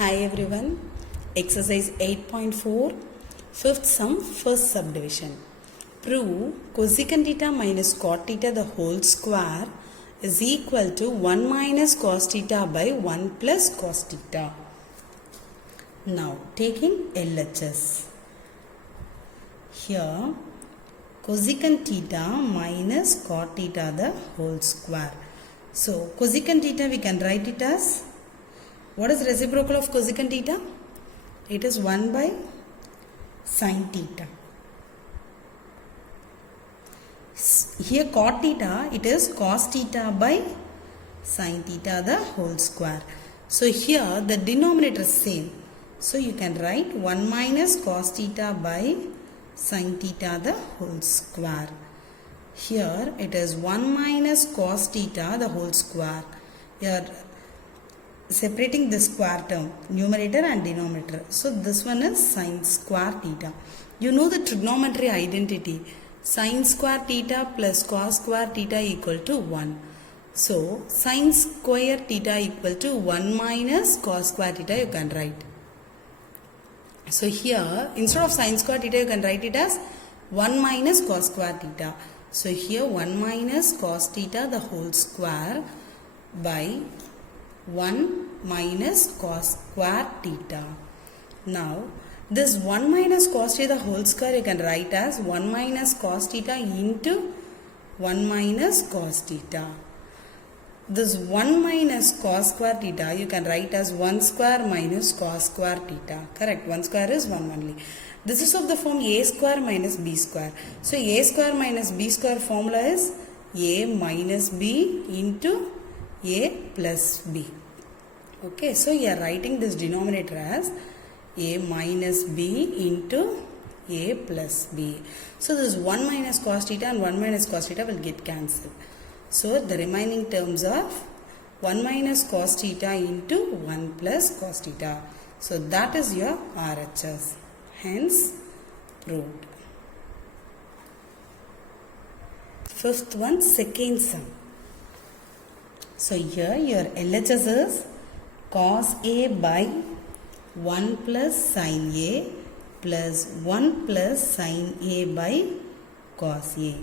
Hi everyone. Exercise 8.4, fifth sum, first subdivision. Prove cosecant theta minus cot theta the whole square is equal to 1 minus cos theta by 1 plus cos theta. Now taking LHS. Here cosecant theta minus cot theta the whole square. So cosecant theta we can write it as, what is reciprocal of cosecant theta? It is 1 by sin theta. Here cot theta, it is cos theta by sin theta the whole square. So here the denominator is same. So you can write 1 minus cos theta by sin theta the whole square. Here it is 1 minus cos theta the whole square. Here separating the square term, numerator and denominator. So this one is sin square theta. You know the trigonometry identity. Sin square theta plus cos square theta equal to 1. So sin square theta equal to 1 minus cos square theta you can write. So here instead of sin square theta you can write it as 1 minus cos square theta. So here 1 minus cos theta the whole square by 1 minus cos square theta. Now this 1 minus cos theta the whole square you can write as 1 minus cos theta into 1 minus cos theta. This 1 minus cos square theta you can write as 1 square minus cos square theta. Correct, 1 square is 1 only. This is of the form a square minus b square. So a square minus b square formula is a minus b into a plus b. Okay, so you are writing this denominator as a minus b into a plus b. So this 1 minus cos theta and 1 minus cos theta will get cancelled. So the remaining terms are 1 minus cos theta into 1 plus cos theta. So that is your RHS. Hence proved. Fifth one, second sum. So here your LHS is cos A by 1 plus sin A plus 1 plus sin A by cos A.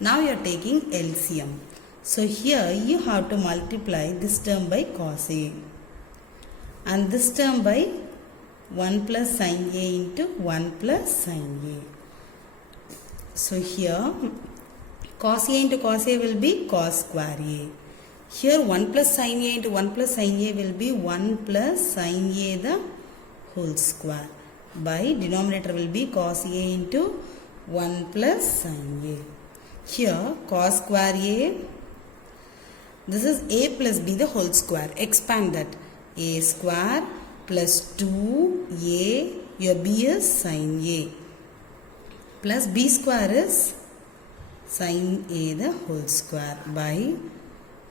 Now you are taking LCM. So here you have to multiply this term by cos A and this term by 1 plus sin A into 1 plus sin A. So here cos A into cos A will be cos square A. Here 1 plus sin A into 1 plus sin A will be 1 plus sin A the whole square by denominator will be cos A into 1 plus sin A. Here cos square A, this is A plus B the whole square. Expand that. A square plus 2A, your B is sin A plus B square is sin A the whole square by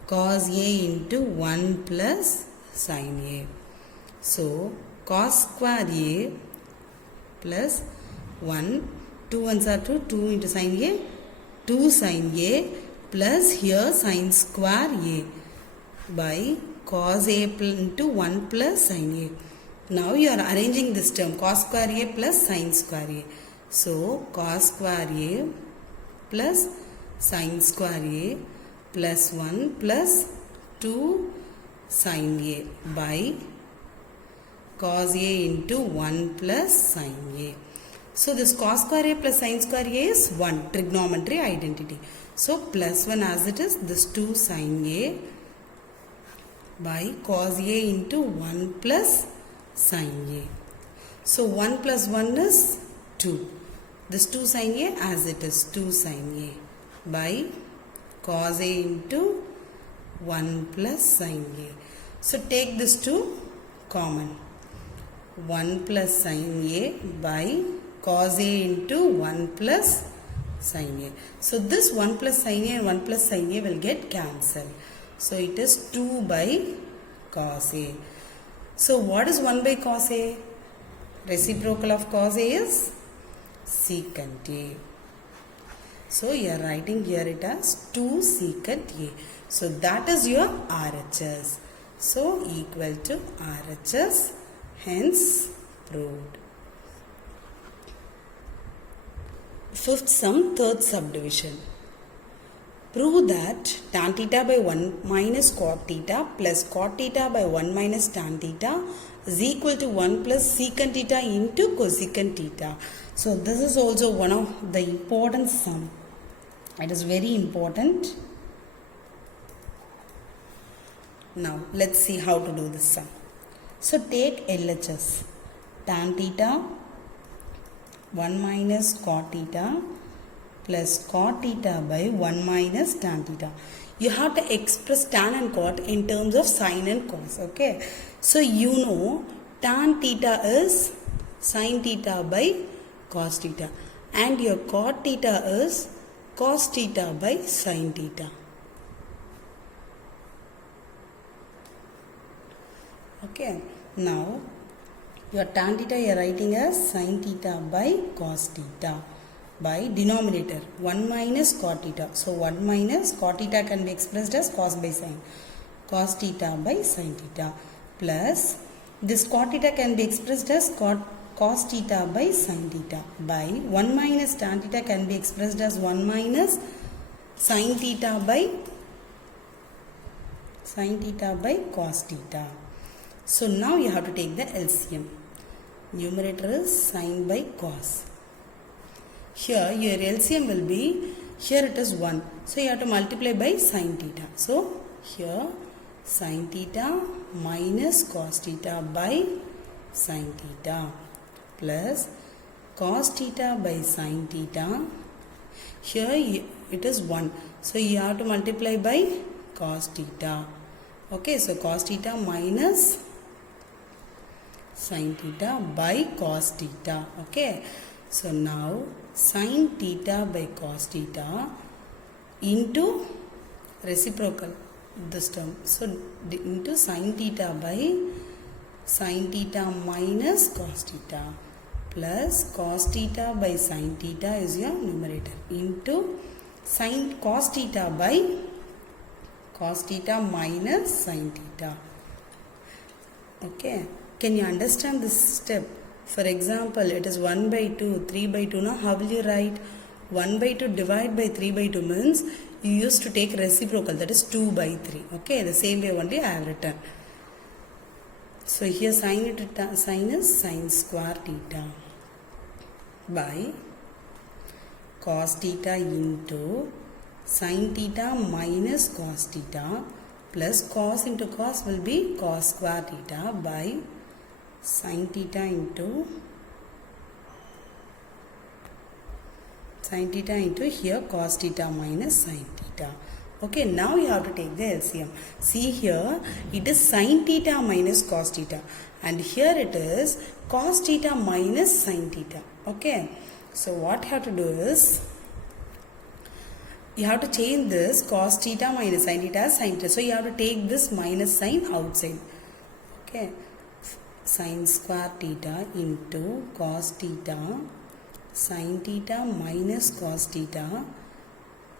cos A into 1 plus sin A. So cos square A plus 1, 2 ones are 2, 2 into sin A, 2 sin A plus here sin square A by cos A into 1 plus sin A. Now you are arranging this term cos square A plus sin square A. So cos square A plus sin square A plus 1 plus 2 sin A by cos A into 1 plus sin A. So this cos square A plus sin square A is 1, trigonometry identity. So plus 1 as it is, this 2 sin A by cos A into 1 plus sin A. So 1 plus 1 is 2. This 2 sin A as it is, 2 sin A by cos A into 1 plus sin A. So take this 2 common. 1 plus sin A by cos A into 1 plus sin A. So this 1 plus sin A and 1 plus sin A will get cancelled. So it is 2 by cos A. So what is 1 by cos A? Reciprocal of cos A is secant A. So you are writing here it as 2 secant A. So that is your RHS. So equal to RHS, hence proved. Fifth sum, third subdivision. Prove that tan theta by 1 minus cot theta plus cot theta by 1 minus tan theta is equal to 1 plus secant theta into cosecant theta. So this is also one of the important sum. It is very important. Now let's see how to do this sum. So take LHS. Tan theta 1 minus cot theta plus cot theta by 1 minus tan theta. You have to express tan and cot in terms of sin and cos. Okay. So you know tan theta is sin theta by cos theta. And your cot theta is cos theta by sin theta. Okay. Now your tan theta you are writing as sin theta by cos theta by denominator 1 minus cot theta. So 1 minus cot theta can be expressed as cos by sin. Cos theta by sin theta plus this cot theta can be expressed as cos theta by sin theta by 1 minus tan theta can be expressed as 1 minus sin theta by cos theta. So now you have to take the LCM. Numerator is sin by cos. Here your LCM will be, here it is 1. So you have to multiply by sin theta. So here sin theta minus cos theta by sin theta plus cos theta by sin theta. Here it is 1. So you have to multiply by cos theta. Okay, so cos theta minus sin theta by cos theta. Okay, so now sin theta by cos theta into reciprocal this term. So into sin theta by sin theta minus cos theta plus cos theta by sin theta is your numerator into sin cos theta by cos theta minus sin theta. Okay. Can you understand this step? For example, it is 1 by 2, 3 by 2. Now, how will you write? 1 by 2 divide by 3 by 2 means you used to take reciprocal, that is 2 by 3. Okay, the same way only I have written. So, here sin is sin square theta by cos theta into sin theta minus cos theta plus cos into cos will be cos square theta by sin theta into here cos theta minus sin theta. Okay, now you have to take the LCM. See here, it is sin theta minus cos theta and here it is cos theta minus sin theta. Okay, so what you have to do is, you have to change this cos theta minus sin theta as sin theta. So you have to take this minus sign outside. Okay, sin square theta into cos theta sin theta minus cos theta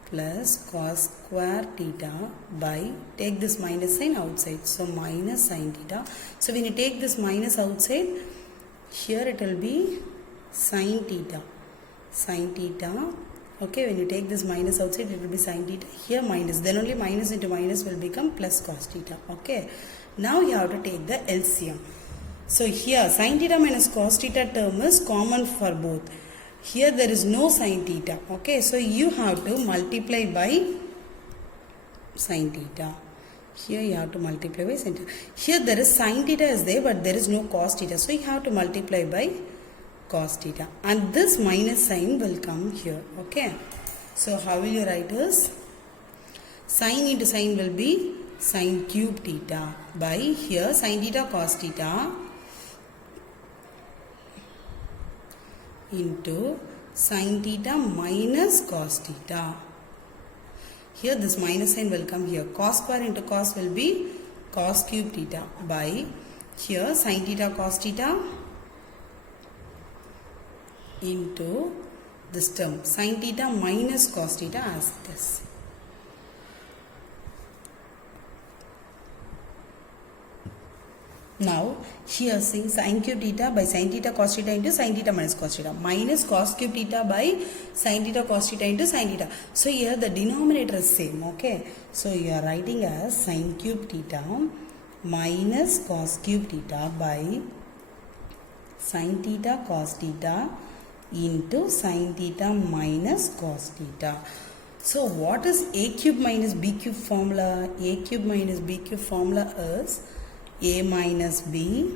plus cos square theta by, take this minus sign outside, so minus sin theta. So when you take this minus outside, here it will be sin theta. Okay, when you take this minus outside, it will be sin theta. Here minus, then only minus into minus will become plus cos theta. Okay, now you have to take the LCM. So here sin theta minus cos theta term is common for both. Here there is no sin theta. Okay, so you have to multiply by sin theta. Here you have to multiply by sin theta. Here there is sin theta is there, but there is no cos theta. So you have to multiply by cos theta. And this minus sign will come here. Okay, so how will you write this? Sin into sin will be sin cube theta by here sin theta cos theta into sin theta minus cos theta. Here this minus sign will come here. Cos square into cos will be cos cube theta by here sin theta cos theta into this term sin theta minus cos theta as it is. Now here see sin cube theta by sin theta cos theta into sin theta minus cos theta minus cos cube theta by sin theta cos theta into sin theta. So here the denominator is same. Okay. So you are writing as sin cube theta minus cos cube theta by sin theta cos theta into sin theta minus cos theta. So what is a cube minus b cube formula? A cube minus b cube formula is a minus b,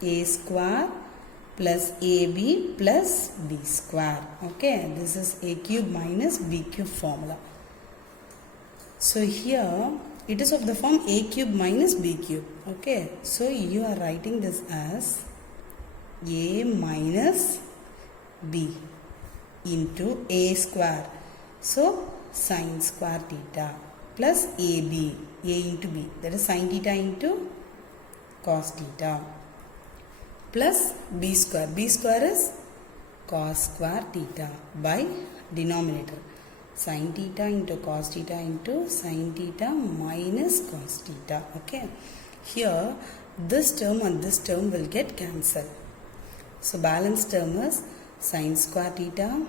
a square plus ab plus b square. Okay, this is a cube minus b cube formula. So here it is of the form a cube minus b cube. Okay, so you are writing this as a minus b into a square. So sin square theta plus ab, a into b, that is sin theta into cos theta plus b square is cos square theta by denominator sin theta into cos theta into sin theta minus cos theta. Okay, here this term and this term will get cancelled. So balance term is sin square theta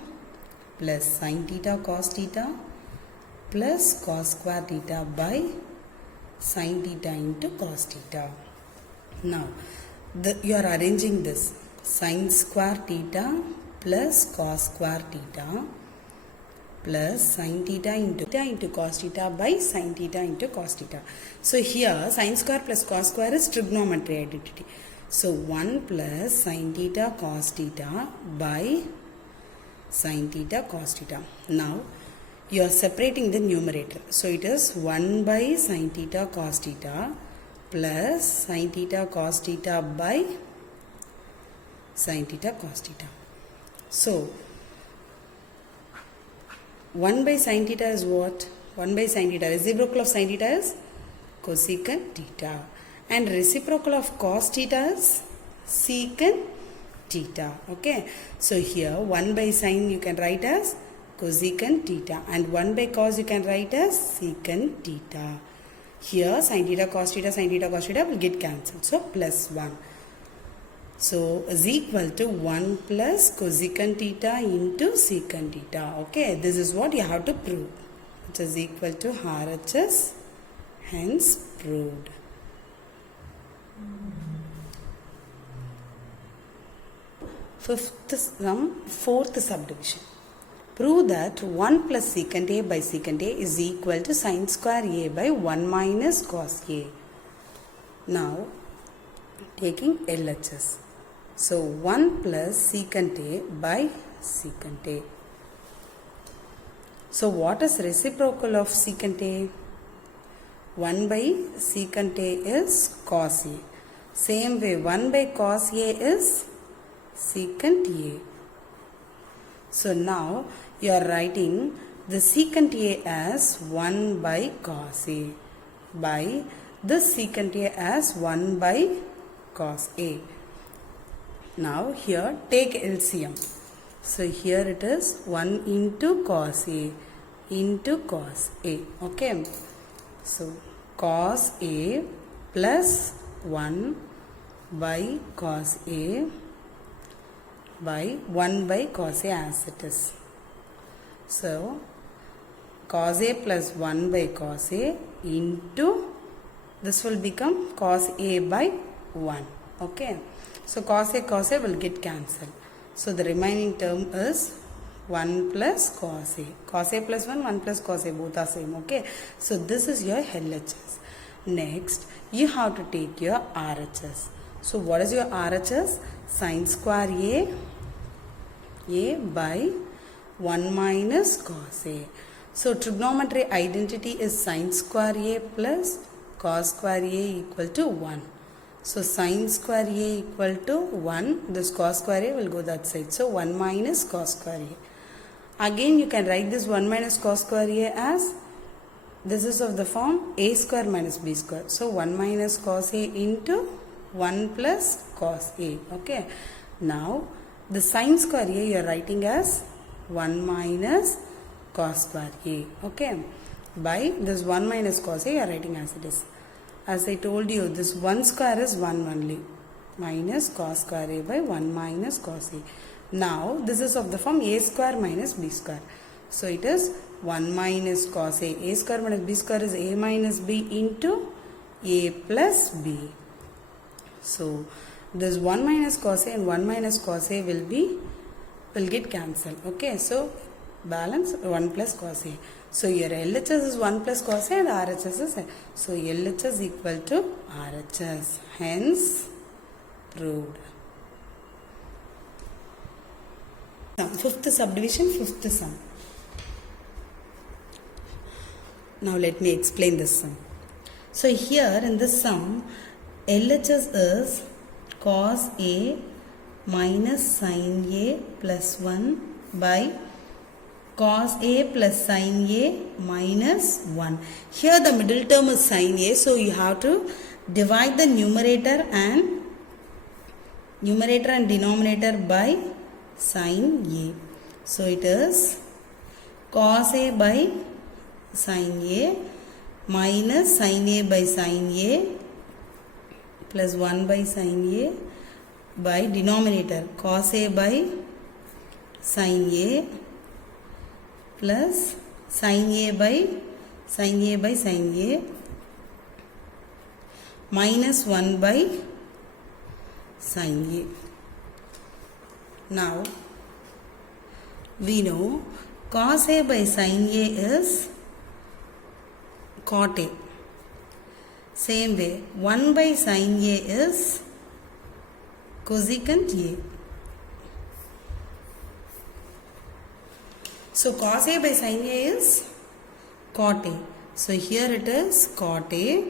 plus sin theta cos theta plus cos square theta by sin theta into cos theta. Now you are arranging this sin square theta plus cos square theta plus sin theta into cos theta by sin theta into cos theta. So here sin square plus cos square is trigonometry identity. So 1 plus sin theta cos theta by sin theta cos theta. Now you are separating the numerator. So it is 1 by sin theta cos theta plus sin theta cos theta by sin theta cos theta. So 1 by sin theta is what? 1 by sin theta. Reciprocal of sin theta is cosecant theta. And reciprocal of cos theta is secant theta. Okay. So here 1 by sin you can write as cosecant theta. And 1 by cos you can write as secant theta. Here sin theta cos theta will get cancelled. So plus 1. So is equal to 1 plus cosecant theta into secant theta. Okay, this is what you have to prove. It is equal to RHS, hence proved. Fourth subdivision. Prove that 1 plus secant A by secant A is equal to sin square A by 1 minus cos A. Now taking LHS. So 1 plus secant A by secant A. So what is reciprocal of secant A? 1 by secant A is cos A. Same way 1 by cos A is secant A. So now you are writing the secant A as 1 by cos A by this secant A as 1 by cos A. Now here take LCM. So here it is 1 into cos A into cos A. Okay. So cos A plus 1 by cos A by 1 by cos A as it is. So cos A plus 1 by cos A into this will become cos A by 1. Okay. So cos A will get cancelled. So the remaining term is 1 plus cos A. Cos A plus 1 plus cos A, both are same. Okay. So this is your LHS. Next, you have to take your RHS. So what is your RHS? Sin square A by 1 minus cos A. So trigonometry identity is sin square A plus cos square A equal to 1. So sin square A equal to 1. This cos square A will go that side. So 1 minus cos square A. Again you can write this 1 minus cos square A as, this is of the form A square minus B square. So 1 minus cos A into 1 plus cos A. Okay. Now the sin square A you are writing as 1 minus cos square A. Okay. By this 1 minus cos A you are writing as it is. as I told you, this 1 square is 1 only. Minus cos square a by 1 minus cos a. Now this is of the form a square minus b square. So it is 1 minus cos a. A square minus b square is a minus b into a plus b. So this 1 minus cos a and 1 minus cos a will get cancelled. Okay, so balance 1 plus cos a. So your LHS is 1 plus cos a and RHS is a. So LHS equal to RHS. Hence proved. Fifth subdivision, fifth sum. Now let me explain this sum. So here in this sum, LHS is cos A minus sin A plus 1 by cos A plus sin A minus 1. Here the middle term is sin A, so you have to divide the numerator and denominator by sin A. So it is cos A by sin A minus sin A by sin A plus 1 by sin A by denominator cos A by sin A plus sin A by sin A minus 1 by sin A. Now we know cos A by sin A is cot A. Same way 1 by sin A is cosecant A. So cos A by sin A is cot A. So here it is cot A.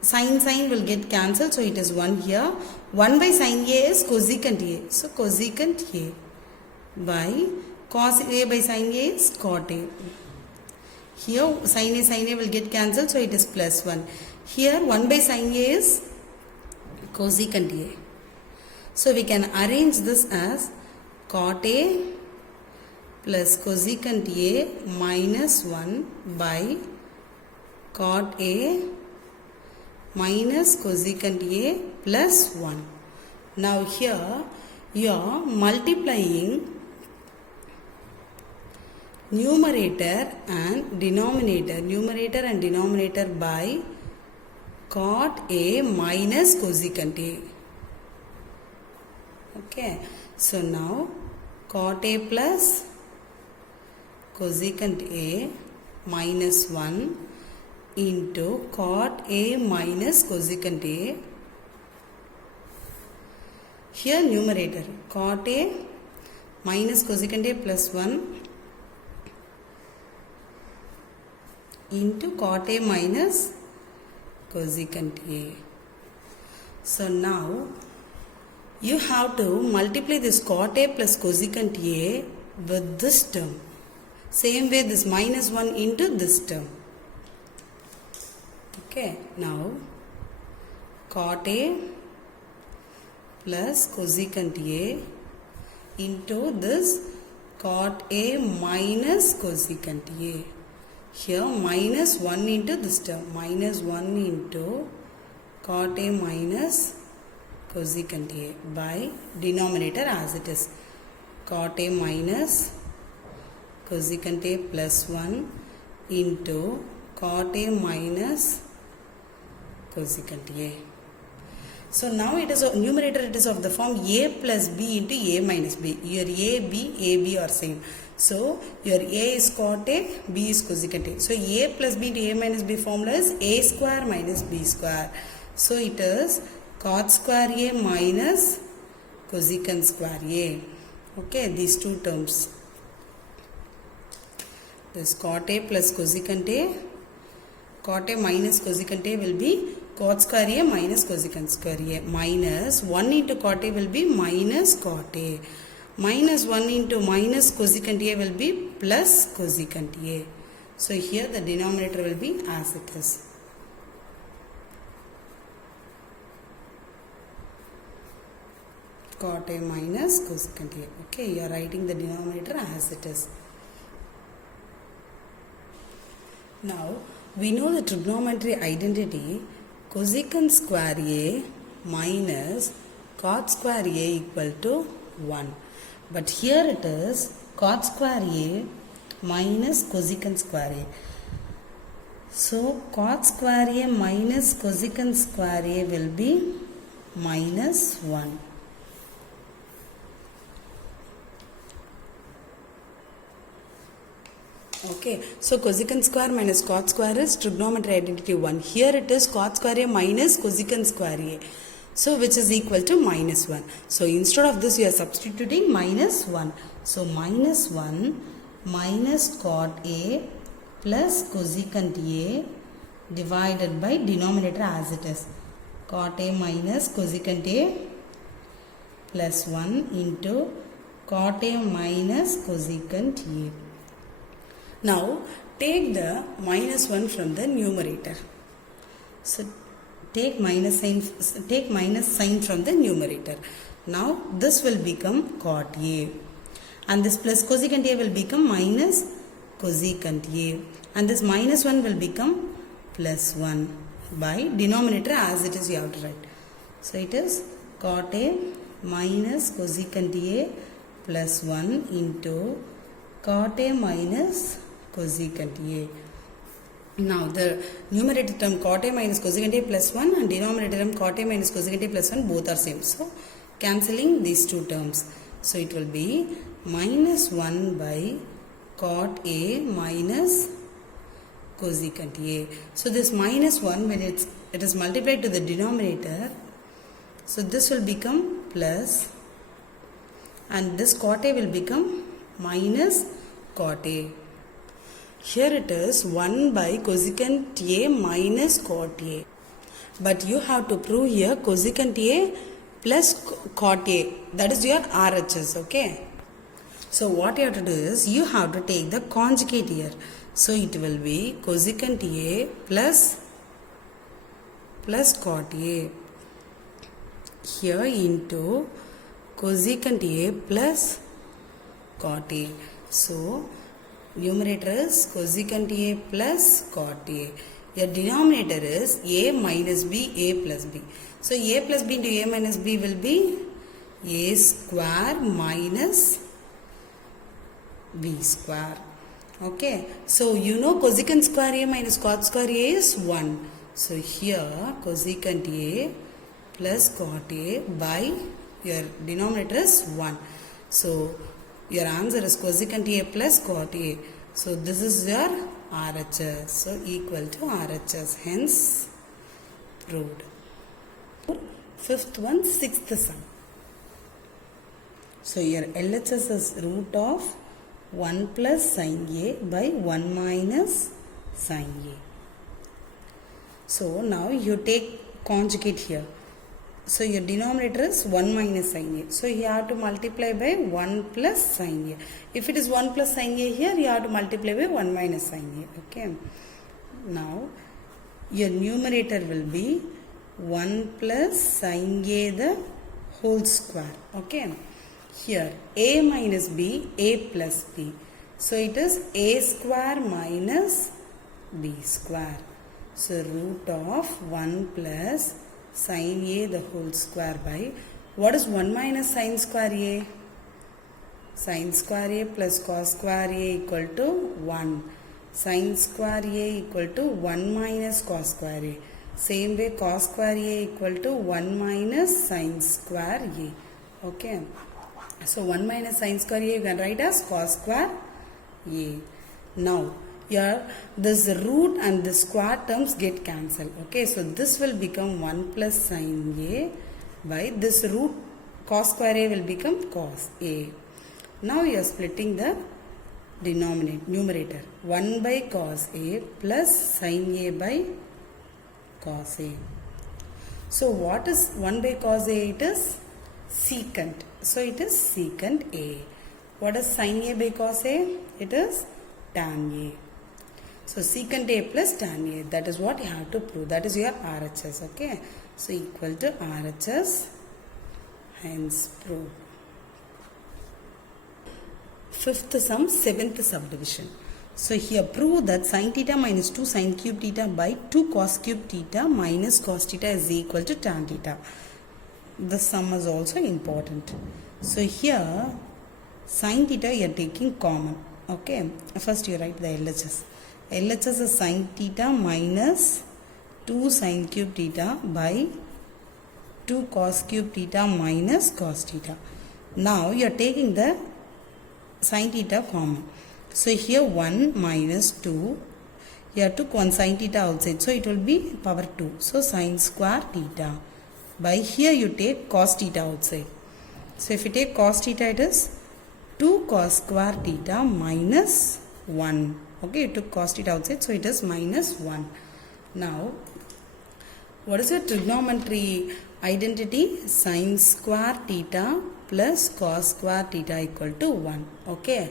Sin will get cancelled, so it is 1 here. 1 by sin A is cosecant A. So cosecant A by cos A by sin A is cot A. Here sin A will get cancelled, so it is plus 1. Here 1 by sin A is cosecant A. So we can arrange this as cot A plus cosecant A minus 1 by cot A minus cosecant A plus 1. Now here you are multiplying numerator and denominator by cot A minus cosecant A. Okay, so now cot A plus cosecant A minus 1 into cot A minus cosecant A. Here numerator cot A minus cosecant A plus 1 into cot A minus cosecant A. So now you have to multiply this cot A plus cosecant A with this term. Same way this minus 1 into this term. Okay, now cot A plus cosecant A into this cot A minus cosecant A. Here minus 1 into this term, minus 1 into cot A minus cosecant A by denominator as it is cot A minus cosecant A plus 1 into cot A minus cosecant A. So now it is a numerator, it is of the form A plus B into A minus B. Your A, B are same. So your A is cot A, B is cosecant A. So A plus B into A minus B formula is A square minus B square. So it is cot square A minus cosecant square A. Okay, these two terms. This cot A plus cosecant A, cot A minus cosecant A will be cot square A minus cosecant square A, minus 1 into cot A will be minus cot A, minus 1 into minus cosecant A will be plus cosecant A. So here the denominator will be as it is. Cot A minus cosecant A. Okay, you are writing the denominator as it is. Now we know the trigonometry identity cosecant square A minus cot square A equal to 1. But here it is cot square A minus cosecant square A. So cot square A minus cosecant square A will be minus 1. Okay, so cosecant square minus cot square is trigonometry identity 1. Here it is cot square A minus cosecant square A. So which is equal to minus 1. So instead of this you are substituting minus 1. So minus 1 minus cot A plus cosecant A divided by denominator as it is. Cot A minus cosecant A plus 1 into cot A minus cosecant A. Now take the minus 1 from the numerator. So take minus sign from the numerator. Now this will become cot A and this plus cosecant A will become minus cosecant A and this minus 1 will become plus 1 by denominator as it is you have to write. So it is cot A minus cosecant A plus 1 into cot A minus cosecant A. Now the numerator term cot A minus cosecant A plus 1 and denominator term cot A minus cosecant A plus 1 both are same. So cancelling these two terms. So it will be minus 1 by cot A minus cosecant A. So this minus 1 when it is multiplied to the denominator, so this will become plus and this cot A will become minus cot A. Here it is 1 by cosecant A minus cot A. But you have to prove here cosecant A plus cot A. That is your RHS, okay? So what you have to do is you have to take the conjugate here. So it will be cosecant A plus cot A here into cosecant A plus cot A. So numerator is cosecant A plus cot A. Your denominator is A minus B, A plus B. So A plus B into A minus B will be A square minus B square. Okay. So you know cosecant square A minus cot square A is 1. So here cosecant A plus cot A by your denominator is 1. So your answer is cosecant A plus cot A. So this is your RHS. So equal to RHS. Hence proved. Fifth one, sixth sum. So your LHS is root of 1 plus sin A by 1 minus sin A. So now you take conjugate here. So your denominator is 1 minus sin A. So you have to multiply by 1 plus sin A. If it is 1 plus sin A here, you have to multiply by 1 minus sin A. Okay. Now your numerator will be 1 plus sin A the whole square. Okay. Here A minus B, A plus B. So it is A square minus B square. So root of 1 plus sin A the whole square by, what is 1 minus sin square A? Sin square A plus cos square A equal to 1. Sin square A equal to 1 minus cos square A. Same way cos square A equal to 1 minus sin square A. Okay. So 1 minus sin square A you can write as cos square A. Now here this root and the square terms get cancelled. Okay, so this will become 1 plus sin A by this root cos square A will become cos A. Now you are splitting the numerator 1 by cos A plus sin A by cos A. So what is 1 by cos A? It is secant. So it is secant A. What is sin A by cos A? It is tan A. So secant A plus tan A, that is what you have to prove. That is your RHS. Okay. So equal to RHS, hence proved. Fifth sum, seventh subdivision. So here prove that sin theta minus 2 sin cube theta by 2 cos cube theta minus cos theta is equal to tan theta. The sum is also important. So here sin theta you are taking common. Okay, first you write the LHS. LHS is sin theta minus 2 sin cube theta by 2 cos cube theta minus cos theta. Now you are taking the sin theta common. So here 1 minus 2, you have took 1 sin theta outside, so it will be power 2. So sin square theta. By here you take cos theta outside. So if you take cos theta, it is 2 cos square theta minus 1. Okay, you took cos theta outside, so it is minus 1. Now, what is your trigonometry identity? Sin square theta plus cos square theta equal to 1. Okay,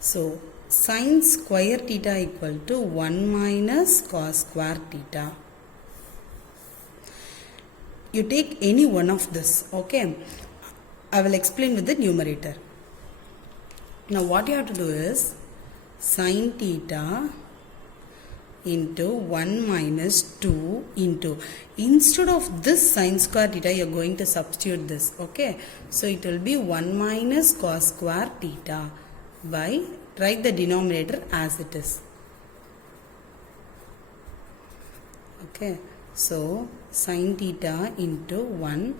so sin square theta equal to 1 minus cos square theta. You take any one of this. Okay, I will explain with the numerator. Now what you have to do is sin theta into 1 minus 2 into, instead of this sin square theta you are going to substitute this. Okay, so it will be 1 minus cos square theta by, write the denominator as it is. Okay, so sin theta into 1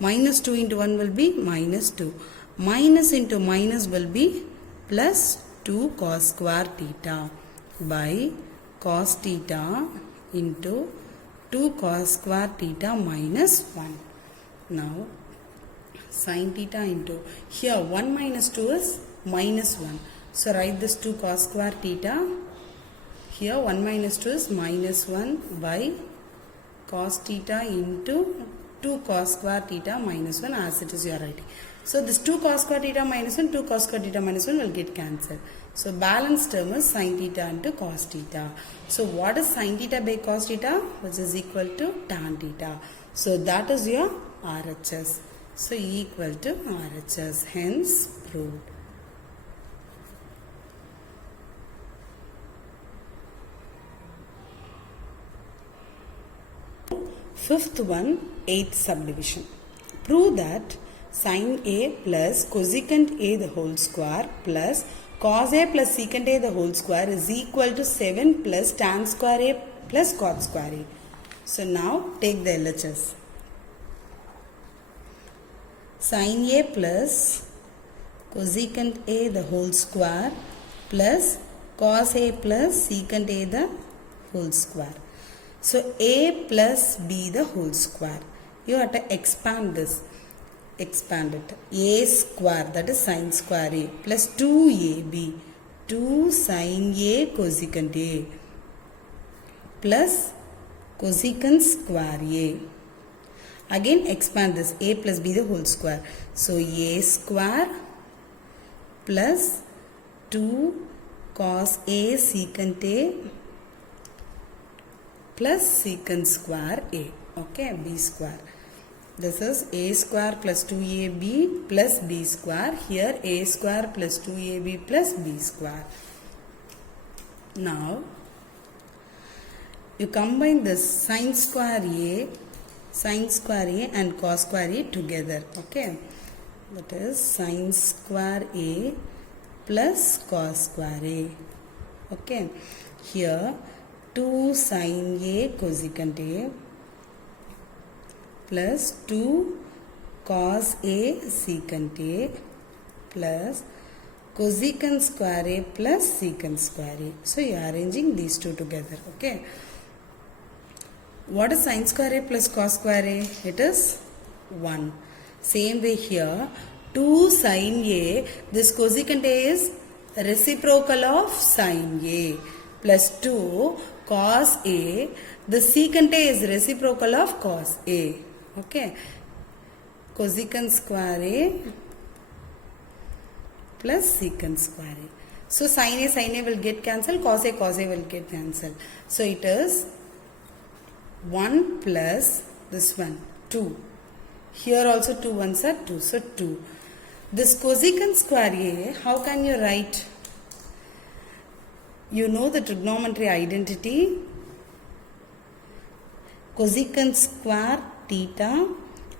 minus 2 into 1 will be minus 2, minus into minus will be plus 2 cos square theta by cos theta into 2 cos square theta minus 1. Now sin theta into, here 1 minus 2 is minus 1. So write this 2 cos square theta. Here 1 minus 2 is minus 1 by cos theta into 2 cos square theta minus 1 as it is you are writing. So this 2 cos square theta minus 1, 2 cos square theta minus 1 will get cancelled. So balance term is sin theta into cos theta. So what is sin theta by cos theta? Which is equal to tan theta. So that is your RHS. So equal to RHS. Hence proved. Fifth one, eighth subdivision. Prove that sin A plus cosecant A the whole square plus cos A plus secant A the whole square is equal to 7 plus tan square A plus cot square A. So now take the LHS. Sin A plus cosecant A the whole square plus cos A plus secant A the whole square. So A plus B the whole square. You have to expand this. Expand it. A square, that is sin square A, plus 2AB, 2 sin A cosecant A, plus cosecant square A. Again expand this. A plus B the whole square. So A square plus 2 cos A secant A plus secant square A. Okay, B square. This is A square plus 2AB plus B square. Here A square plus 2AB plus B square. Now you combine this sin square A and cos square A together. Okay, that is sin square A plus cos square A. Okay, here 2 sin A cosecant A plus 2 cos A secant A plus cosecant square A plus secant square A. So you are arranging these two together. Okay. What is sin square A plus cos square A? It is 1. Same way here, 2 sin A, this cosecant A is reciprocal of sin A, plus 2 cos A, the secant A is reciprocal of cos A. Okay, cosecant square A plus secant square A. So sin A will get cancelled, cos A will get cancelled. So it is 1 plus this one 2. Here also 2 ones are 2. So 2. This cosecant square A, how can you write? You know the trigonometry identity. Cosecant square theta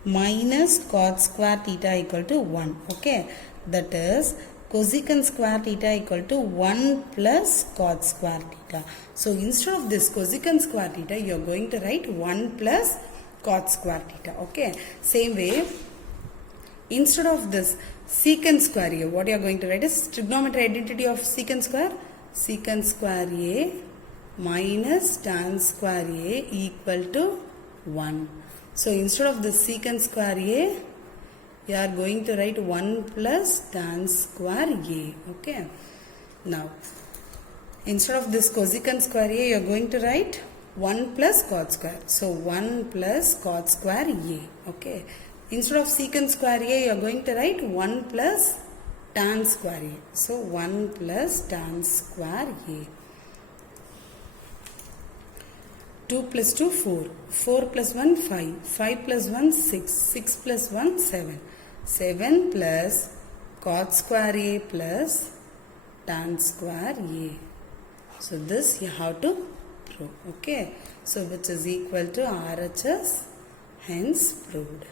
minus cot square theta equal to 1. Okay. That is cosecant square theta equal to 1 plus cot square theta. So instead of this cosecant square theta, you are going to write 1 plus cot square theta. Okay. Same way, instead of this secant square A, what you are going to write is trigonometry identity of secant square. Secant square A minus tan square A equal to 1. So instead of the secant square A, you are going to write 1 plus tan square A. Okay. Now, instead of this cosecant square A, you are going to write 1 plus cot square. So 1 plus cot square A. Okay. Instead of secant square A, you are going to write 1 plus tan square A. So 1 plus tan square A. 2 plus 2, 4. 4 plus 1, 5. 5 plus 1, 6. 6 plus 1, 7. 7 plus cot square A plus tan square A. So this you have to prove. Okay. So which is equal to RHS. Hence proved.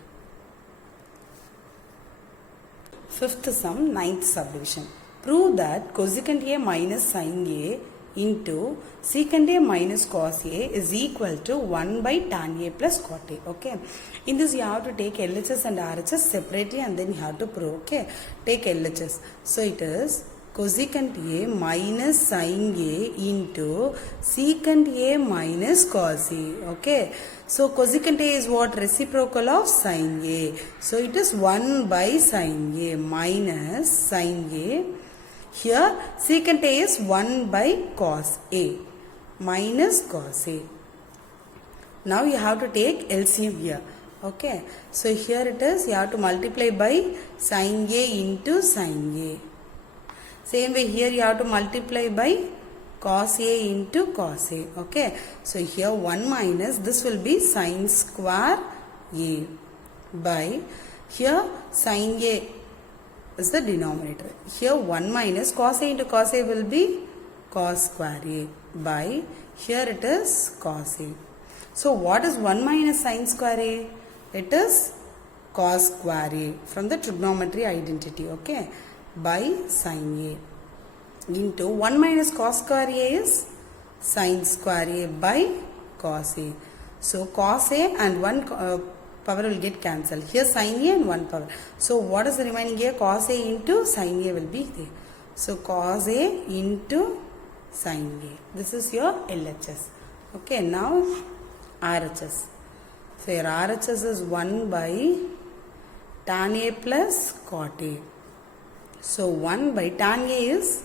Fifth sum, ninth subdivision. Prove that cosecant A minus sin A into secant A minus cos A is equal to 1 by tan A plus cot A. Okay. In this you have to take LHS and RHS separately and then you have to prove. Okay. Take LHS. So it is cosecant A minus sin A into secant A minus cos A. Okay. So cosecant A is what? Reciprocal of sin A. So it is 1 by sin A minus sin A. Here secant A is 1 by cos A minus cos A. Now you have to take LCM here. Okay. So here it is, you have to multiply by sin A into sin A. Same way here you have to multiply by cos A into cos A. Okay. So here 1 minus, this will be sin square A by, here sin A is the denominator. Here 1 minus cos A into cos A will be cos square A by, here it is cos A. So what is 1 minus sin square A? It is cos square A from the trigonometry identity. Okay. By sin A into 1 minus cos square A is sin square A by cos A. So cos A and 1 power will get cancelled. Here sin A and 1 power. So what is the remaining here? Cos A into sin A will be there. So cos A into sin A. This is your LHS. Okay. Now RHS. So your RHS is 1 by tan A plus cot A. So 1 by tan A is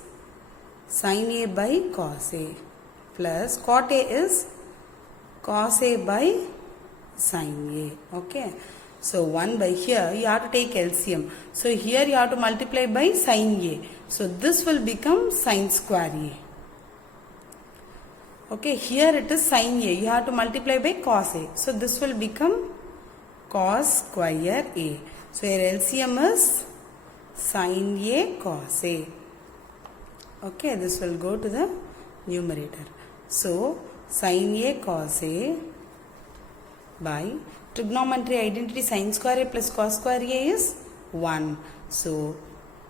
sin A by cos A plus cot A is cos A by sin A. Okay. So 1 by, here you have to take LCM. So here you have to multiply by sin A. So this will become sin square A. Okay. Here it is sin A. You have to multiply by cos A. So this will become cos square A. So your LCM is sin A cos A. Okay, this will go to the numerator. So sin A cos A by trigonometry identity sin square A plus cos square A is 1. So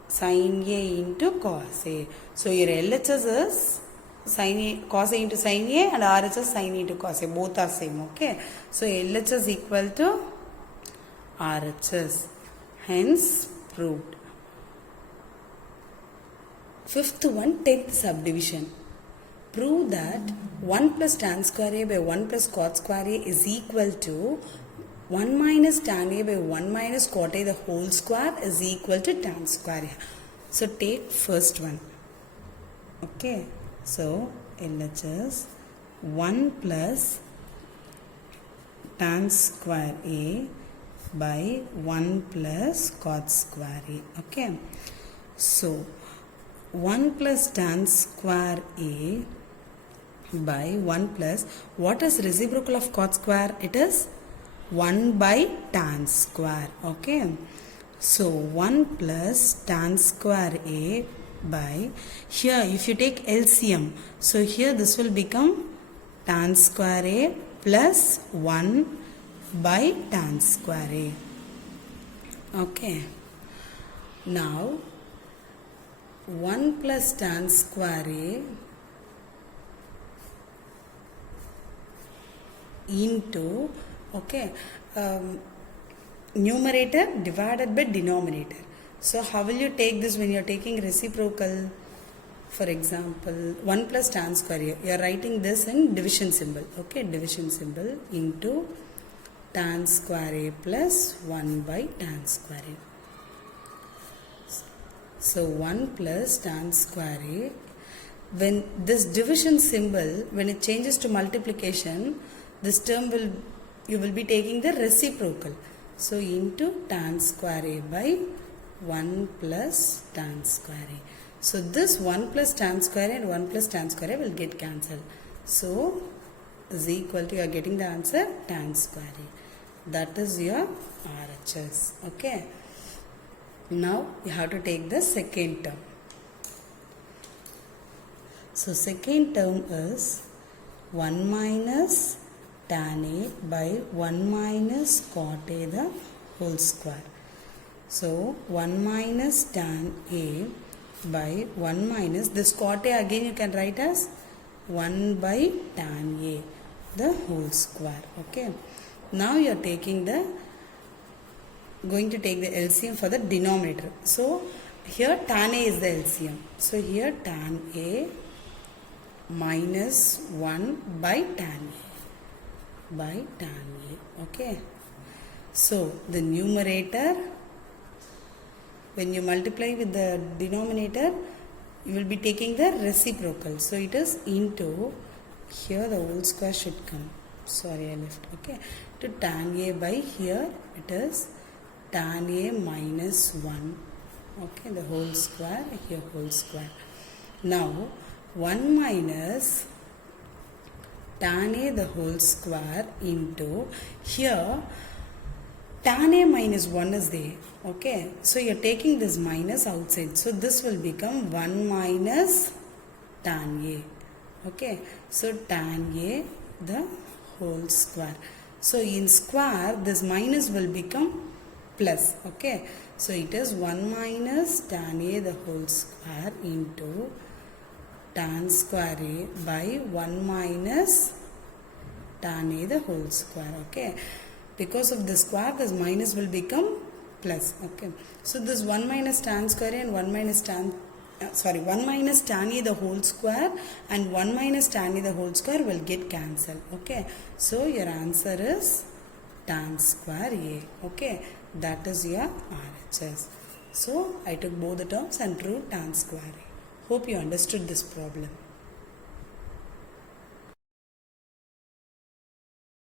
sin A into cos A. So your LHS is sin A, cos A into sin A and RHS sin A into cos A. Both are same. Okay. So LHS equal to RHS. Hence proved. Fifth one, 10th subdivision. Prove that 1 plus tan square A by 1 plus cot square A is equal to 1 minus tan A by 1 minus cot A the whole square is equal to tan square A. So take first one. Okay. So LHS 1 plus tan square A by 1 plus cot square A. Okay. So 1 plus tan square A by 1 plus, what is reciprocal of cot square? It is 1 by tan square. Okay. So 1 plus tan square A by, here if you take LCM, so here this will become tan square A plus 1 by tan square A. Okay. Now 1 plus tan square A into, okay, numerator divided by denominator. So how will you take this when you are taking reciprocal? For example, 1 plus tan square, you are writing this in division symbol. Okay, division symbol into tan square A plus 1 by tan square A. So 1 plus tan square A, when this division symbol, when it changes to multiplication, this term will, you will be taking the reciprocal. So into tan square A by 1 plus tan square A. So this 1 plus tan square A and 1 plus tan square A will get cancelled. So is equal to, you are getting the answer tan square A. That is your RHS. Okay. Now you have to take the second term. So second term is 1 minus tan A by 1 minus cot A the whole square. So 1 minus tan A by 1 minus, this cot A again you can write as 1 by tan A the whole square. Okay. Now you are taking the, going to take the LCM for the denominator. So here tan A is the LCM. So here tan A minus 1 by tan A by tan A. Okay. So the numerator, when you multiply with the denominator, you will be taking the reciprocal. So it is into, here the whole square should come. Sorry, I left. Okay. To tan A by, here it is tan A minus 1. Okay, the whole square, here whole square. Now 1 minus tan A the whole square into, here tan A minus 1 is there. Okay, so you are taking this minus outside. So this will become 1 minus tan A. Okay, so tan A the whole square. So in square, this minus will become plus. Okay, so it is 1 minus tan A the whole square into tan square A by 1 minus tan A the whole square. Okay, because of the square, this minus will become plus. Okay, so this 1 minus tan square A and 1 minus tan, 1 minus tan A the whole square and 1 minus tan A the whole square will get cancelled. Okay, so your answer is tan square A. Okay, that is your RHS. So I took both the terms and drew tan square A. Hope you understood this problem.